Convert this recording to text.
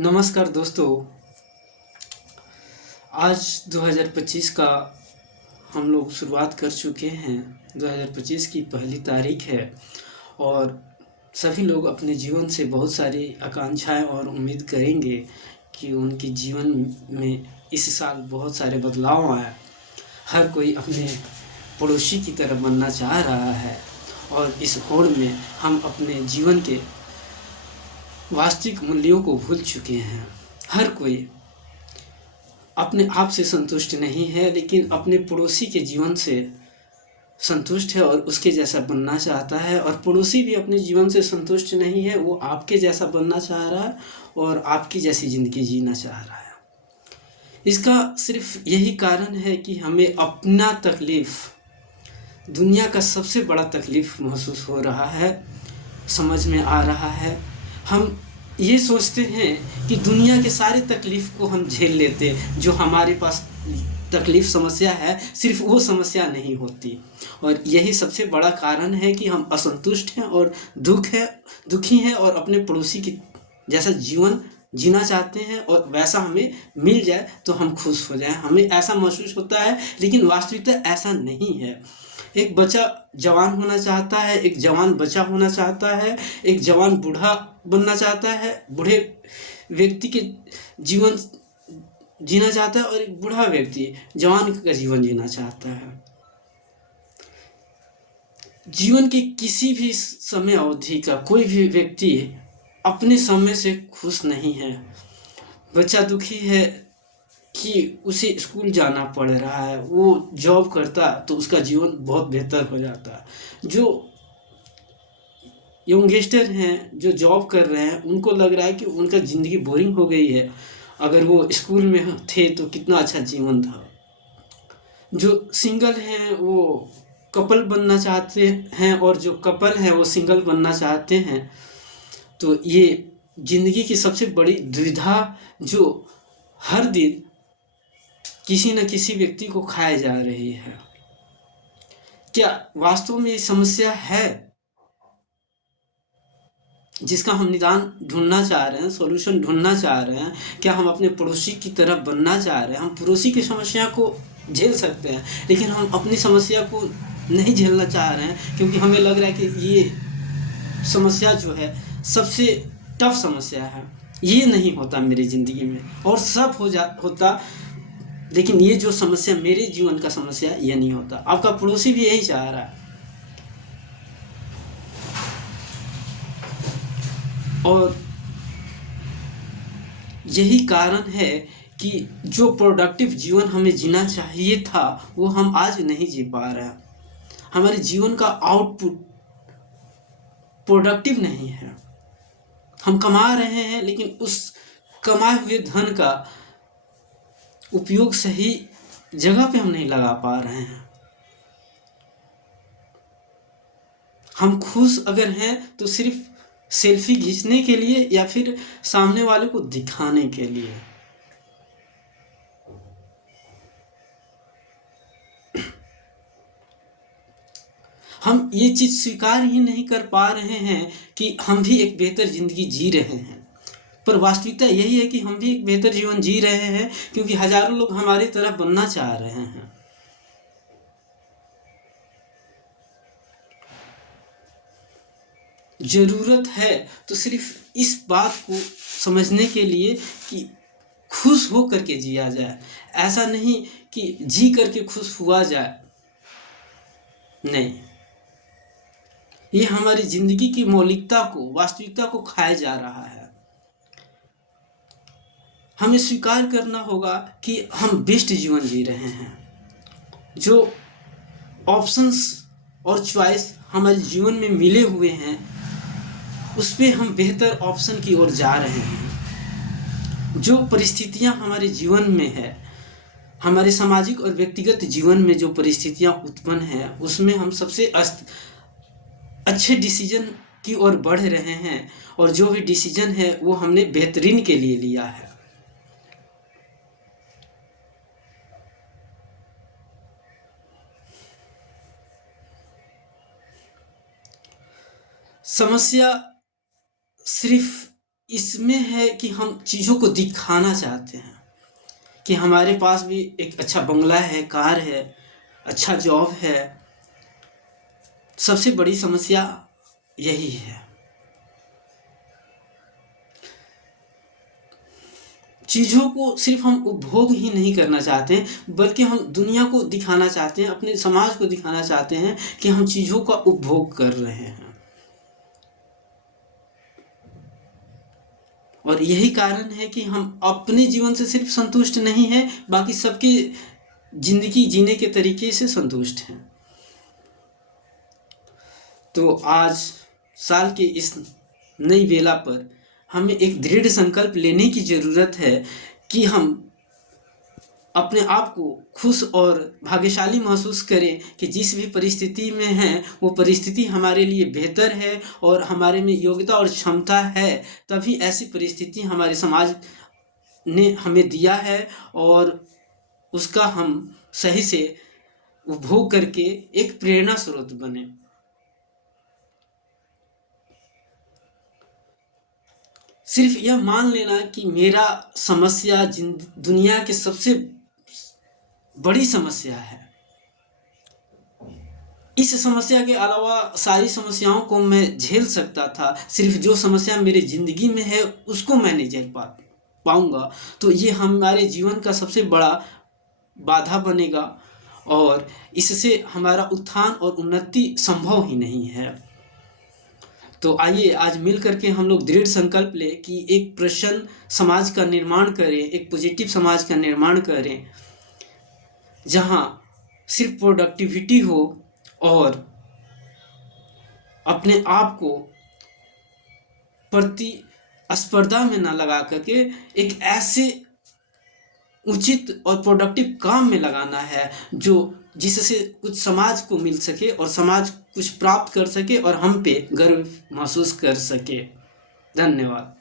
नमस्कार दोस्तों। आज 2025 का हम लोग शुरुआत कर चुके हैं। 2025 की पहली तारीख है और सभी लोग अपने जीवन से बहुत सारी आकांक्षाएं और उम्मीद करेंगे कि उनके जीवन में इस साल बहुत सारे बदलाव आए। हर कोई अपने पड़ोसी की तरह बनना चाह रहा है और इस होड़ में हम अपने जीवन के वास्तविक मूल्यों को भूल चुके हैं। हर कोई अपने आप से संतुष्ट नहीं है, लेकिन अपने पड़ोसी के जीवन से संतुष्ट है और उसके जैसा बनना चाहता है। और पड़ोसी भी अपने जीवन से संतुष्ट नहीं है, वो आपके जैसा बनना चाह रहा है और आपकी जैसी ज़िंदगी जीना चाह रहा है। इसका सिर्फ यही कारण है कि हमें अपना तकलीफ़, दुनिया का सबसे बड़ा तकलीफ़ महसूस हो रहा है, समझ में आ रहा है। हम ये सोचते हैं कि दुनिया के सारे तकलीफ़ को हम झेल लेते, जो हमारे पास तकलीफ़ समस्या है सिर्फ वो समस्या नहीं होती। और यही सबसे बड़ा कारण है कि हम असंतुष्ट हैं और दुखी हैं और अपने पड़ोसी की जैसा जीवन जीना चाहते हैं और वैसा हमें मिल जाए तो हम खुश हो जाएं। हमें ऐसा महसूस होता है, लेकिन वास्तविकता ऐसा नहीं है। एक बच्चा जवान होना चाहता है, एक जवान बच्चा होना चाहता है, एक जवान बूढ़ा बनना चाहता है, बूढ़े व्यक्ति के जीवन जीना चाहता है और एक बूढ़ा व्यक्ति जवान का जीवन जीना चाहता है। जीवन की किसी भी समय अवधि का कोई भी व्यक्ति अपने समय से खुश नहीं है। बच्चा दुखी है कि उसे स्कूल जाना पड़ रहा है, वो जॉब करता तो उसका जीवन बहुत बेहतर हो जाता। जो यंगस्टर हैं, जो जॉब कर रहे हैं, उनको लग रहा है कि उनका ज़िंदगी बोरिंग हो गई है। अगर वो स्कूल में थे तो कितना अच्छा जीवन था। जो सिंगल हैं वो कपल बनना चाहते हैं और जो कपल हैं वो सिंगल बनना चाहते हैं। तो ये ज़िंदगी की सबसे बड़ी दुविधा जो हर दिन किसी न किसी व्यक्ति को खाए जा रही है। क्या वास्तव में ये समस्या है जिसका हम निदान ढूंढना चाह रहे हैं, सॉल्यूशन ढूंढना चाह रहे हैं? क्या हम अपने पड़ोसी की तरह बनना चाह रहे हैं? हम पड़ोसी की समस्या को झेल सकते हैं, लेकिन हम अपनी समस्या को नहीं झेलना चाह रहे हैं, क्योंकि हमें लग रहा है कि ये समस्या जो है सबसे टफ समस्या है। ये नहीं होता मेरी ज़िंदगी में, और सब होता, लेकिन ये जो समस्या मेरे जीवन का समस्या ये नहीं होता। आपका पड़ोसी भी यही चाह रहा है। और यही कारण है कि जो प्रोडक्टिव जीवन हमें जीना चाहिए था वो हम आज नहीं जी पा रहे हैं। हमारे जीवन का आउटपुट प्रोडक्टिव नहीं है। हम कमा रहे हैं, लेकिन उस कमाए हुए धन का उपयोग सही जगह पे हम नहीं लगा पा रहे हैं। हम खुश अगर हैं तो सिर्फ सेल्फी खींचने के लिए या फिर सामने वाले को दिखाने के लिए। हम ये चीज़ स्वीकार ही नहीं कर पा रहे हैं कि हम भी एक बेहतर ज़िंदगी जी रहे हैं। पर वास्तविकता यही है कि हम भी एक बेहतर जीवन जी रहे हैं, क्योंकि हज़ारों लोग हमारी तरह बनना चाह रहे हैं। ज़रूरत है तो सिर्फ इस बात को समझने के लिए कि खुश हो करके जिया जाए। ऐसा नहीं कि जी करके खुश हुआ जाए। नहीं, ये हमारी ज़िंदगी की मौलिकता को, वास्तविकता को खाया जा रहा है। हमें स्वीकार करना होगा कि हम बेस्ट जीवन जी रहे हैं। जो ऑप्शंस और चॉइस हमारे जीवन में मिले हुए हैं, उस पे हम बेहतर ऑप्शन की ओर जा रहे हैं। जो परिस्थितियां हमारे जीवन में है, हमारे सामाजिक और व्यक्तिगत जीवन में जो परिस्थितियां उत्पन्न हैं, उसमें हम सबसे अच्छे डिसीजन की ओर बढ़ रहे हैं। और जो भी डिसीजन है वो हमने बेहतरीन के लिए लिया है। समस्या सिर्फ इसमें है कि हम चीज़ों को दिखाना चाहते हैं कि हमारे पास भी एक अच्छा बंगला है, कार है, अच्छा जॉब है। सबसे बड़ी समस्या यही है। चीज़ों को सिर्फ हम उपभोग ही नहीं करना चाहते हैं, बल्कि हम दुनिया को दिखाना चाहते हैं, अपने समाज को दिखाना चाहते हैं कि हम चीज़ों का उपभोग कर रहे हैं। और यही कारण है कि हम अपने जीवन से सिर्फ संतुष्ट नहीं हैं, बाकी सबकी ज़िंदगी जीने के तरीके से संतुष्ट हैं। तो आज साल के इस नई बेला पर हमें एक दृढ़ संकल्प लेने की ज़रूरत है कि हम अपने आप को खुश और भाग्यशाली महसूस करें कि जिस भी परिस्थिति में हैं वो परिस्थिति हमारे लिए बेहतर है और हमारे में योग्यता और क्षमता है, तभी ऐसी परिस्थिति हमारे समाज ने हमें दिया है और उसका हम सही से उपभोग करके एक प्रेरणा स्रोत बने। सिर्फ यह मान लेना कि मेरा समस्या दुनिया की सबसे बड़ी समस्या है, इस समस्या के अलावा सारी समस्याओं को मैं झेल सकता था, सिर्फ जो समस्या मेरी ज़िंदगी में है उसको मैं नहीं झेल पाऊँगा, तो ये हमारे जीवन का सबसे बड़ा बाधा बनेगा और इससे हमारा उत्थान और उन्नति संभव ही नहीं है। तो आइए आज मिल करके हम लोग दृढ़ संकल्प लें कि एक प्रसन्न समाज का निर्माण करें, एक पॉजिटिव समाज का निर्माण करें, जहाँ सिर्फ प्रोडक्टिविटी हो और अपने आप को प्रतिस्पर्धा में ना लगा करके एक ऐसे उचित और प्रोडक्टिव काम में लगाना है जो जिससे कुछ समाज को मिल सके और समाज कुछ प्राप्त कर सके और हम पे गर्व महसूस कर सके। धन्यवाद।